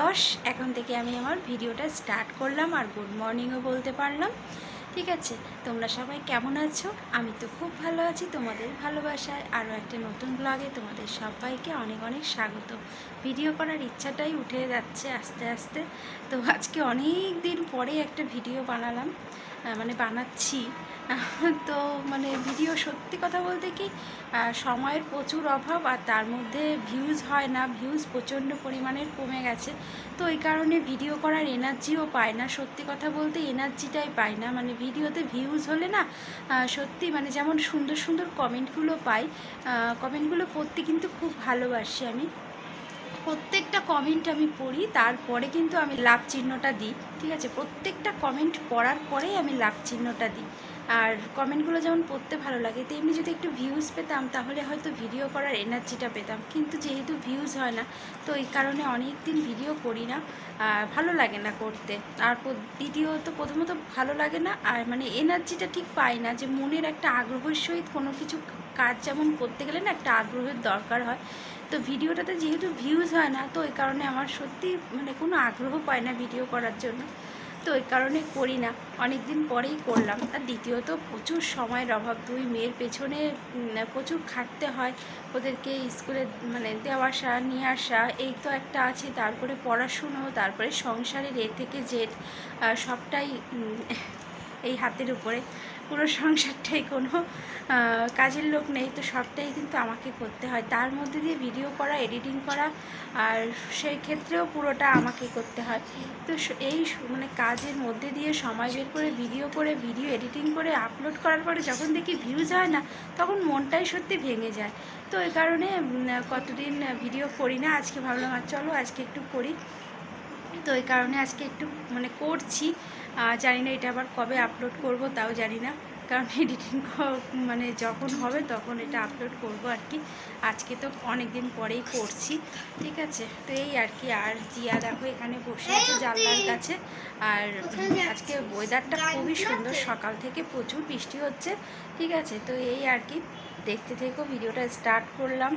দশ, এখন থেকে আমি আমার ভিডিওটা স্টার্ট করলাম আর গুড মর্নিংও বলতে পারলাম। ঠিক আছে, তোমরা সবাই কেমন আছো? আমি তো খুব ভালো আছি, তোমাদের ভালোবাসায় আরও একটা নতুন ব্লগে তোমাদের সবাইকে অনেক অনেক স্বাগত। ভিডিও করার ইচ্ছাটাই উঠে যাচ্ছে আস্তে আস্তে। তো আজকে অনেক দিন পরে একটা ভিডিও বানালাম মানে বানাচ্ছি। তো মানে ভিডিও সত্যি কথা বলতে কি সময়ের প্রচুর অভাব আর তার মধ্যে ভিউজ হয় না ভিউজ প্রচণ্ড পরিমাণের কমে গেছে। তো এই কারণে ভিডিও করার এনার্জিও পায় না। সত্যি কথা বলতে এনার্জিটাই পায় না। মানে ভিডিওতে ভিউজ হলে না সত্যি মানে যেমন সুন্দর সুন্দর কমেন্টগুলো পাই কমেন্টগুলো পড়তে কিন্তু খুব ভালোবাসি আমি। প্রত্যেকটা কমেন্ট আমি পড়ি, তারপরে কিন্তু আমি লাভ চিহ্নটা দিই, ঠিক আছে? প্রত্যেকটা কমেন্ট পড়ার পরেই আমি লাভ চিহ্নটা দিই। আর কমেন্টগুলো যেমন পড়তে ভালো লাগে, তেমনি যদি একটু ভিউজ পেতাম, তাহলে হয়তো ভিডিও করার এনার্জিটা পেতাম। কিন্তু যেহেতু ভিউজ হয় না, তো এই কারণে অনেক দিন ভিডিও করি না ভালো লাগে না করতে। আর দ্বিতীয়ত প্রথমত ভালো লাগে না, আর মানে এনার্জিটা ঠিক পাই না, যে মনের একটা আগ্রহের সহিত কোনো কিছু কাজ যেমন করতে গেলে না একটা আগ্রহের দরকার হয়। তো ভিডিওটাতে যেহেতু ভিউজ হয় না তো এই কারণে আমার সত্যি মানে কোনো আগ্রহ পায় না ভিডিও করার জন্য। তো এই কারণে করি না। অনেক দিন পরেই করলাম। আর দ্বিতীয়ত প্রচুর সময়ের অভাব। দুই মেয়ের পেছনে প্রচুর খাটতে হয়। ওদেরকে স্কুলে মানে দেওয়া আসা নিয়ে আসা এই তো একটা আছে। তারপরে পড়াশুনো তারপরে সংসারের এ থেকে আহ, সবটাই এই হাতের উপরে। পুরো সংসারটাই কোনো কাজের লোক নেই, তো সবটাই কিন্তু আমাকে করতে হয়। তার মধ্যে দিয়ে ভিডিও করা এডিটিং করা, আর সেই ক্ষেত্রেও পুরোটা আমাকে করতে হয়। তো এই মানে কাজের মধ্যে দিয়ে সময় বের করে ভিডিও করে ভিডিও এডিটিং করে আপলোড করার পরে যখন দেখি ভিউজ হয় না, তখন মনটাই সত্যি ভেঙে যায়। তো এই কারণে কতদিন ভিডিও করি না, আজকে ভাবলাম আর চলো আজকে একটু করি। তো এই কারণে আজকে একটু মানে করছি। জানি না এটা আবার কবে আপলোড করব তাও জানি না। কারণ এডিটিং মানে যখন হবে তখন এটা আপলোড করব আর কি। আজকে তো অনেক দিন পরেই করছি ঠিক আছে? তো এই আর কি আর জিয়া দেখো এখানে বসে আছে জানলার কাছে। আর আজকে ওয়েদারটা খুবই সুন্দর সকাল থেকে প্রচুর বৃষ্টি হচ্ছে ঠিক আছে? তো এই আর কি দেখতে থেকো, ভিডিওটা স্টার্ট করলাম।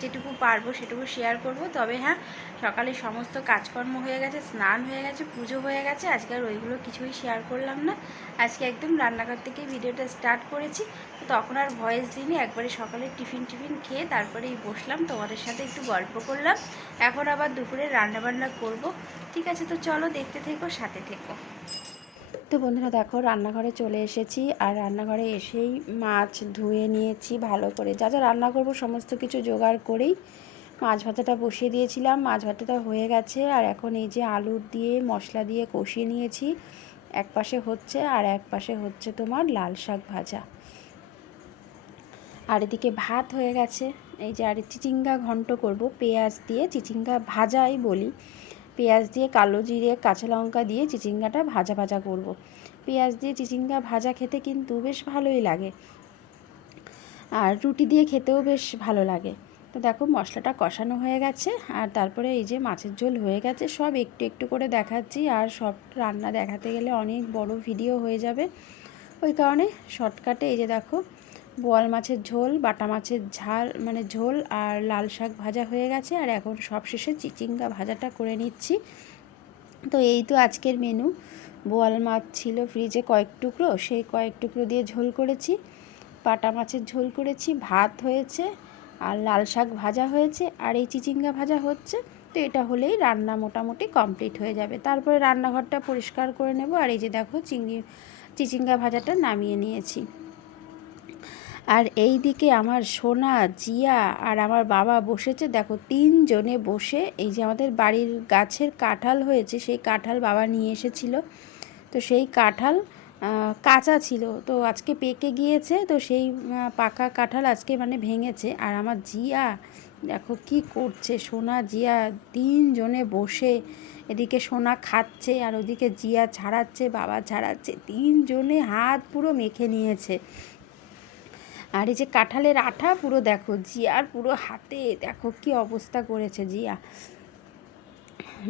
যেটুকু পারব সেটুকু শেয়ার করব। তবে হ্যাঁ সকালে সমস্ত কাজকর্ম হয়ে গেছে, স্নান হয়ে গেছে, পুজো হয়ে গেছে। আজকে আর ওইগুলো কিছুই শেয়ার করলাম না। আজকে একদম রান্নাঘর থেকে ভিডিওটা স্টার্ট করেছি। তখন আর ভয়েস দিইনি, একবারে সকালে টিফিন টিফিন খেয়ে তারপরেই বসলাম। তোমাদের সাথে একটু গল্প করলাম। এখন আবার দুপুরে রান্নাবান্না করব। ঠিক আছে, তো চলো দেখতে থেকো, সাথে থেকো। তো বন্ধুরা দেখো, রান্নাঘরে চলে এসেছি আর রান্নাঘরে এসেই মাছ ধুয়ে নিয়েছি ভালো করে। যা যা রান্না করব, সমস্ত কিছু জোগাড় করেই মাছ ভাজাটা বসিয়ে দিয়েছিলাম। মাছ ভাজাটা হয়ে গেছে আর এখন এই যে আলু দিয়ে মশলা দিয়ে কষিয়ে নিয়েছি। এক পাশে হচ্ছে আর এক পাশে হচ্ছে তোমার লাল শাক ভাজা। আর এদিকে ভাত হয়ে গেছে। এই যে আর চিচিঙ্গা ঘন্ট করব, পেঁয়াজ দিয়ে। চিচিঙ্গা ভাজাই বলি। পেঁয়াজ দিয়ে কালো জিরে, কাঁচা লঙ্কা দিয়ে চিচিঙ্গাটা ভাজা ভাজা করব। পেঁয়াজ দিয়ে চিচিঙ্গা ভাজা খেতে কিন্তু বেশ ভালোই লাগে। আর রুটি দিয়ে খেতেও বেশ ভালো লাগে। তো দেখো মশলাটা কষানো হয়ে গেছে, আর তারপরে এই যে মাছের ঝোল হয়ে গেছে, সব একটু একটু করে দেখাচ্ছি, আর সব রান্না দেখাতে গেলে অনেক বড় ভিডিও হয়ে যাবে। ওই কারণে শর্টকাটে এই যে দেখো বোয়াল মাছের ঝোল, বাটা মাছের ঝাল মানে ঝোল আর লাল শাক ভাজা হয়ে গেছে। আর এখন সব শেষে চিচিঙ্গা ভাজাটা করে নিচ্ছি। তো এই তো আজকের মেনু বোয়াল মাছ ছিল ফ্রিজে কয়েক টুকরো, সেই কয়েক টুকরো দিয়ে ঝোল করেছি। পাটা মাছের ঝোল করেছি, ভাত হয়েছে আর লাল শাক ভাজা হয়েছে। আর এই চিচিঙ্গা ভাজা হচ্ছে, তো এটা হলেই রান্না মোটামুটি কমপ্লিট হয়ে যাবে। তারপরে রান্নাঘরটা পরিষ্কার করে নেব। আর এই যে দেখো, চিংড়ি, চিচিঙ্গা ভাজাটা নামিয়ে নিয়েছি। আর এই দিকে আমার সোনা, জিয়া আর আমার বাবা বসেছে। দেখো, তিনজনে বসে এই যে আমাদের বাড়ির গাছের কাঁঠাল হয়েছে, সেই কাঁঠাল বাবা নিয়ে এসেছিল। তো সেই কাঁঠাল কাঁচা ছিল। তো আজকে পেকে গিয়েছে, তো সেই পাকা কাঁঠাল আজকে মানে ভেঙেছে। আর আমার জিয়া, দেখো কি করছে, সোনা, জিয়া তিনজনে বসে এদিকে সোনা খাচ্ছে আর ওদিকে জিয়া ছাড়াচ্ছে বাবা ছাড়াচ্ছে তিনজনে হাত পুরো মেখে নিয়েছে। আর এই যে কাঁঠালের আঠা, পুরো দেখো জিয়ার পুরো হাতে, দেখো কি অবস্থা করেছে জিয়া।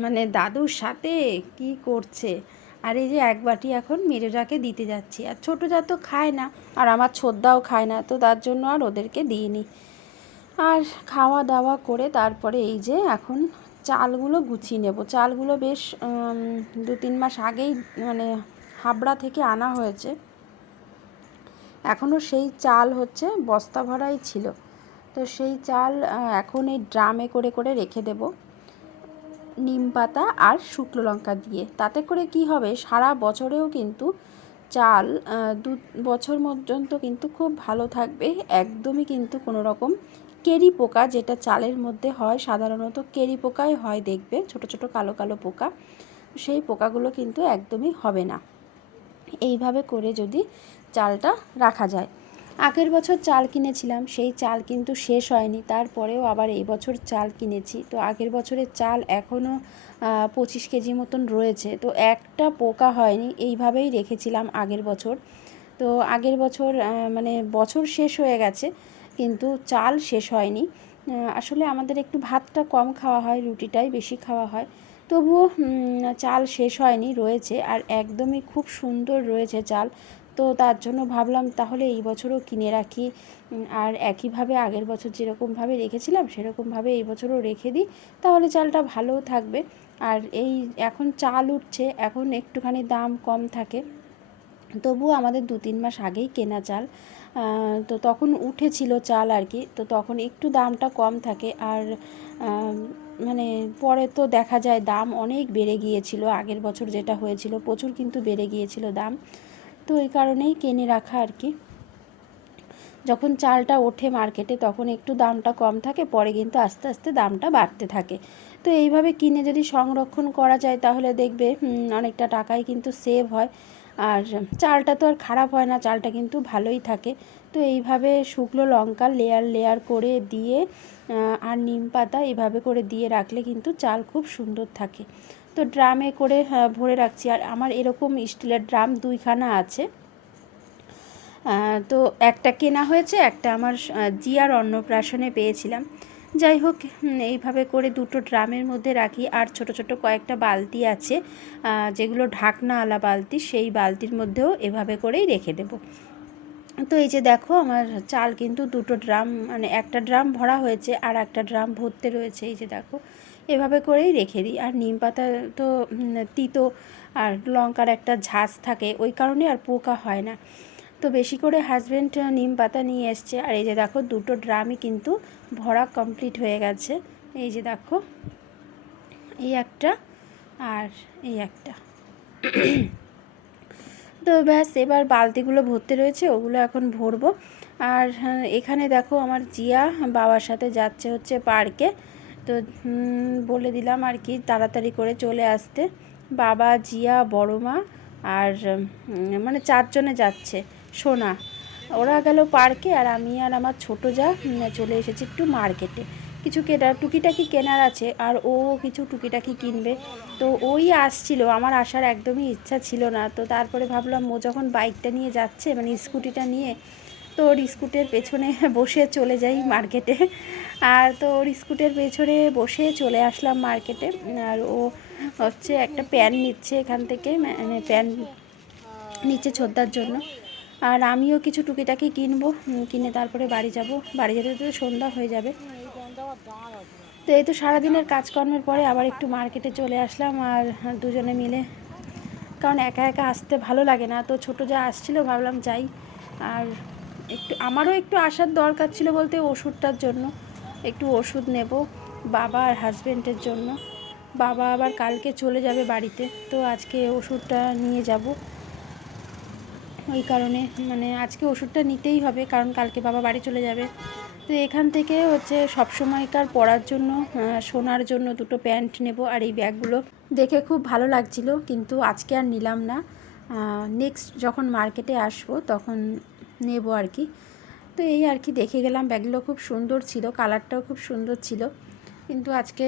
মানে দাদুর সাথে কি করছে? আর এই যে এক বাটি এখন মেরেজাকে দিতে যাচ্ছি। আর ছোটো যা তো খায় না, আর আমার ছোদ্দাও খায় না, তো তার জন্য আর ওদেরকে দিইনি। আর খাওয়া দাওয়া করে তারপরে এই যে এখন চালগুলো গুছিয়ে নেব। চালগুলো বেশ দু তিন মাস আগেই মানে হাবড়া থেকে আনা হয়েছে। এখনও সেই চাল হচ্ছে বস্তা ভরাই ছিল। তো সেই চাল এখন এই ড্রামে করে করে রেখে দেব। নিম পাতা আর শুকনো লঙ্কা দিয়ে। তাতে করে কি হবে, সারা বছরেও কিন্তু চাল দু বছর পর্যন্ত কিন্তু খুব ভালো থাকবে। একদমই কিন্তু কোনো রকম কেরি পোকা, যেটা চালের মধ্যে হয় সাধারণত কেরি পোকাই হয় দেখবে, ছোট ছোট কালো কালো পোকা, সেই পোকাগুলো কিন্তু একদমই হবে না। এইভাবে করে যদি চালটা রাখা যায়। আগের বছর চাল কিনেছিলাম, সেই চাল কিন্তু শেষ হয়নি। তারপরেও আবার এই বছর চাল কিনেছি। তো আগের বছরের চাল এখনও পঁচিশ কেজি মতন রয়েছে। তো একটা পোকা হয়নি, এইভাবেই রেখেছিলাম আগের বছর। তো আগের বছর মানে বছর শেষ হয়ে গেছে, কিন্তু চাল শেষ হয়নি। আসলে আমাদের একটু ভাতটা কম খাওয়া হয়, রুটিটাই বেশি খাওয়া হয়। তবুও চাল শেষ হয়নি, রয়েছে। আর একদমই খুব সুন্দর রয়েছে চাল। তো তার জন্য ভাবলাম তাহলে এই বছরও কিনে রাখি। আর একইভাবে আগের বছর যেরকমভাবে রেখেছিলাম, সেরকমভাবে এই বছরও রেখে দিই। তাহলে চালটা ভালোও থাকবে। আর এই এখন চাল উঠছে, এখন একটুখানি দাম কম থাকে। তবুও আমাদের দু তিন মাস আগেই কেনা চাল। তো তখন উঠেছিল চাল আর কি, তো তখন একটু দামটা কম থাকে। আর মানে পরে তো দেখা যায় দাম অনেক বেড়ে গিয়েছিল। আগের বছর যেটা হয়েছিল, প্রচুর কিন্তু বেড়ে গিয়েছিল দাম। তো এই কারণেই কিনে রাখা আর কি। যখন চালটা ওঠে মার্কেটে তখন একটু দামটা কম থাকে, পরে কিন্তু আস্তে আস্তে দামটা বাড়তে থাকে। তো এইভাবে কিনে যদি সংরক্ষণ করা যায়, তাহলে দেখবে অনেকটা টাকাই কিন্তু সেভ হয়। আর চালটা তো আর খারাপ হয় না, চালটা কিন্তু ভালোই থাকে। তো এইভাবে শুকনো লঙ্কা লেয়ার লেয়ার করে দিয়ে আর নিম পাতা এভাবে করে দিয়ে রাখলে কিন্তু চাল খুব সুন্দর থাকে। তো ড্রামে করে আহ, ভরে রাখছি। আর আমার এরকম স্টিলের ড্রাম দুইখানা আছে। তো একটা কেনা হয়েছে একটা আমার জিয়ার অন্নপ্রাশনে পেয়েছিলাম। যাই হোক এইভাবে করে দুটো ড্রামের মধ্যে রাখি। আর ছোট ছোট কয়েকটা বালতি আছে যেগুলো ঢাকনাওয়ালা বালতি সেই বালতির মধ্যেও এভাবে করেই রেখে দেবো। তো এই যে দেখো আমার চাল কিন্তু দুটো ড্রাম মানে একটা ড্রাম ভরা হয়েছে আর একটা ড্রাম ভরতে রয়েছে। এই যে দেখো এভাবে করেই রেখে দিই। আর নিম পাতা তো তিতো আর লঙ্কার একটা ঝাঁজ থাকে ওই কারণে আর পোকা হয় না। তো বেশি করে হাজব্যান্ড নিম পাতা নিয়ে এসছে। আর এই যে দেখো দুটো ড্রামই কিন্তু ভরা কমপ্লিট হয়ে গেছে। এই যে দেখো এই একটা আর এই একটা। তো ব্যাস এবার বালতিগুলো ভরতে রয়েছে ওগুলো এখন ভরবো। আর হ্যাঁ, এখানে দেখো আমার জিয়া বাবার সাথে যাচ্ছে হচ্ছে পার্কে। তো বলে দিলাম আর কি তাড়াতাড়ি করে চলে আসতে। বাবা, জিয়া বড় মা আর মানে চারজনে যাচ্ছে, সোনা। ওরা গেল পার্কে আর আমি আর আমার ছোটো যা চলে এসেছি একটু মার্কেটে। কিছু কেনা, টুকিটাকি কেনার আছে আর ও কিছু টুকিটাকি কিনবে। তো ওই আসছিল, আমার আসার একদমই ইচ্ছা ছিল না। তো তারপরে ভাবলাম ও যখন বাইকটা নিয়ে যাচ্ছে মানে স্কুটিটা নিয়ে তো ওর স্কুটের পেছনে বসে চলে যাই মার্কেটে। আর তো ওর স্কুটের পেছনে বসে চলে আসলাম মার্কেটে। আর ও হচ্ছে একটা প্যান নিচ্ছে এখান থেকে মানে প্যান নিচে ছোদ্দার জন্য। আর আমিও কিছু টুকিটাকি কিনবো কিনে তারপরে বাড়ি যাব। বাড়ি যেতে যেতে সন্ধ্যা হয়ে যাবে। তো এই তো সারাদিনের কাজকর্মের পরে আবার একটু মার্কেটে চলে আসলাম আর দুজনে মিলে। কারণ একা একা আসতে ভালো লাগে না। তো ছোটো যা আসছিল ভাবলাম যাই। আর একটু, আমারও একটু আসার দরকার ছিল বলতে ওষুধটার জন্য। একটু ওষুধ নেব, বাবা আর হাজব্যান্ডের জন্য। বাবা আবার কালকে চলে যাবে বাড়িতে, তো আজকে ওষুধটা নিয়ে যাব। ওই কারণে মানে আজকে ওষুধটা নিতেই হবে, কারণ কালকে বাবা বাড়ি চলে যাবে। তো এখান থেকে হচ্ছে সবসময়কার পরার জন্য সোনার জন্য দুটো প্যান্ট নেব আর এই ব্যাগগুলো। দেখে খুব ভালো লাগছিল, কিন্তু আজকে আর নিলাম না। নেক্সট যখন মার্কেটে আসব, তখন নেব আর কি। তো এই আর কি দেখে গেলাম, ব্যাগগুলো খুব সুন্দর ছিল, কালারটাও খুব সুন্দর ছিল। কিন্তু আজকে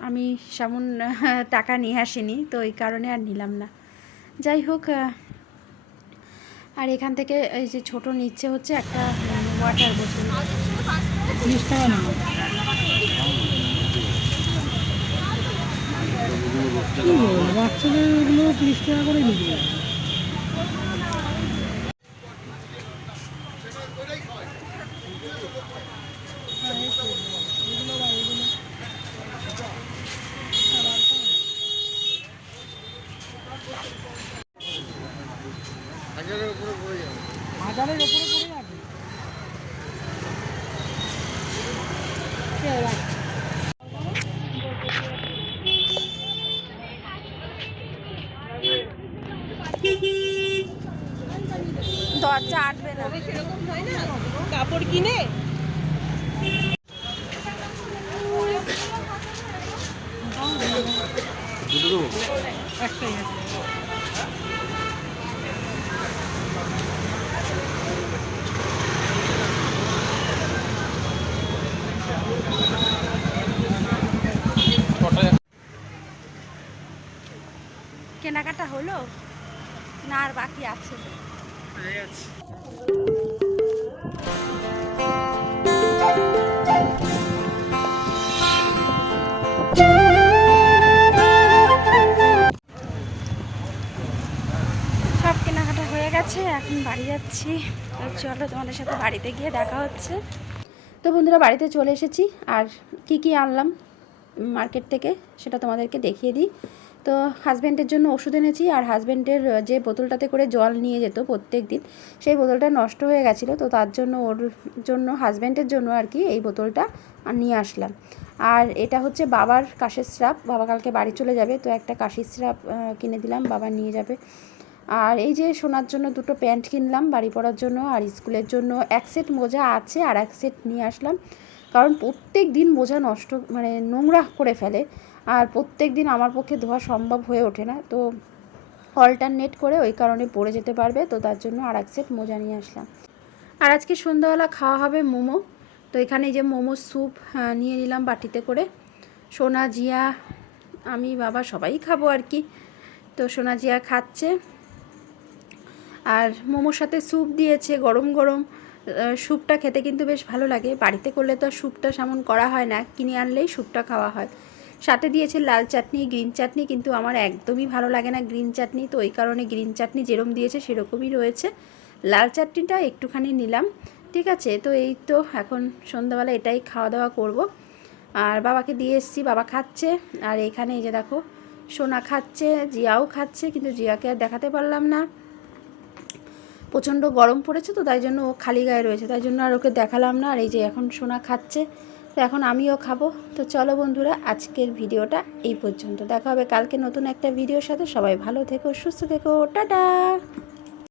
আমি সেমন, টাকা নিয়ে আসিনি, তো এই কারণে আর নিলাম না। যাই হোক আর এখান থেকে এই যে ছোট নিচ্ছে হচ্ছে একটা ওয়াটার বোতল টাকা নেব বাচ্চাদের এগুলো টাকা করে হাজারের উপরে পড়ে যাবে। হাজারের উপরে একটাই আছে কেনাকাটা হলো? না আর বাকি আছে। সব গেছে এখন বাড়ি যাচ্ছি। চলো তোমাদের সাথে বাড়িতে গিয়ে দেখা হচ্ছে। তো বন্ধুরা, বাড়িতে চলে এসেছি। আর কি কি আনলাম মার্কেট থেকে, সেটা তোমাদেরকে দেখিয়ে দিই। তো হাজব্যান্ডের জন্য ওষুধ এনেছি, আর হাজব্যান্ডের যে বোতলটাতে করে জল নিয়ে যেত প্রত্যেক দিন, সেই বোতলটা নষ্ট হয়ে গেছিল। তো তার জন্য ওর জন্য হাজব্যান্ডের জন্য আর কি এই বোতলটা নিয়ে আসলাম। আর এটা হচ্ছে বাবার কাশের স্রাপ বাবা কালকে বাড়ি চলে যাবে, তো একটা কাশির স্রাপ কিনে দিলাম। বাবা নিয়ে যাবে। আর এই যে শোনার জন্য দুটো প্যান্ট কিনলাম, বাড়ি পরার জন্য আর স্কুলের জন্য, এক সেট মোজা আছে আর এক সেট নিয়ে আসলাম। কারণ প্রত্যেক দিন মোজা নষ্ট মানে নোংরা করে ফেলে আর প্রত্যেক দিন আমার পক্ষে ধোয়া সম্ভব হয়ে ওঠে না। তো অল্টারনেট করে ওই কারণে পড়ে যেতে পারবে, তো তার জন্য আর এক সেট মোজা নিয়ে আসলাম। আর আজকে সন্ধ্যাবেলা খাওয়া হবে মোমো। তো এখানে যে মোমো স্যুপ নিয়ে নিলাম বাটিতে করে। সোনা জিয়া, আমি, বাবা সবাই খাব আর কি। তো সোনা জিয়া খাচ্ছে। আর মোমোর সাথে স্যুপ দিয়েছে, গরম গরম স্যুপটা খেতে কিন্তু বেশ ভালো লাগে। বাড়িতে করলে তো আর স্যুপটা সেমন করা হয় না, কিনে আনলেই স্যুপটা খাওয়া হয়। সাথে দিয়েছে লাল চাটনি, গ্রিন চাটনি কিন্তু আমার একদমই ভালো লাগে না গ্রিন চাটনি, তো ওই কারণে গ্রিন চাটনি যেরকম দিয়েছে সেরকমই রয়েছে। লাল চাটনিটা একটুখানি নিলাম, ঠিক আছে? তো এই তো এখন সন্ধ্যাবেলা এটাই খাওয়া দাওয়া করব। আর বাবাকে দিয়ে এসেছি, বাবা খাচ্ছে। আর এখানে এই যে দেখো, সোনা খাচ্ছে, জিয়াও খাচ্ছে, কিন্তু জিয়াকে আর দেখাতে পারলাম না। প্রচণ্ড গরম পড়েছে তো, তাই জন্য ও খালি গায়ে রয়েছে। তাই জন্য আর ওকে দেখালাম না, আর এই যে এখন সোনা খাচ্ছে, তো এখন আমিও খাব। তো চলো বন্ধুরা, আজকের ভিডিওটা এই পর্যন্ত। দেখা হবে কালকে নতুন একটা ভিডিওর সাথে। সবাই ভালো থেকো, সুস্থ থেকো, টাটা!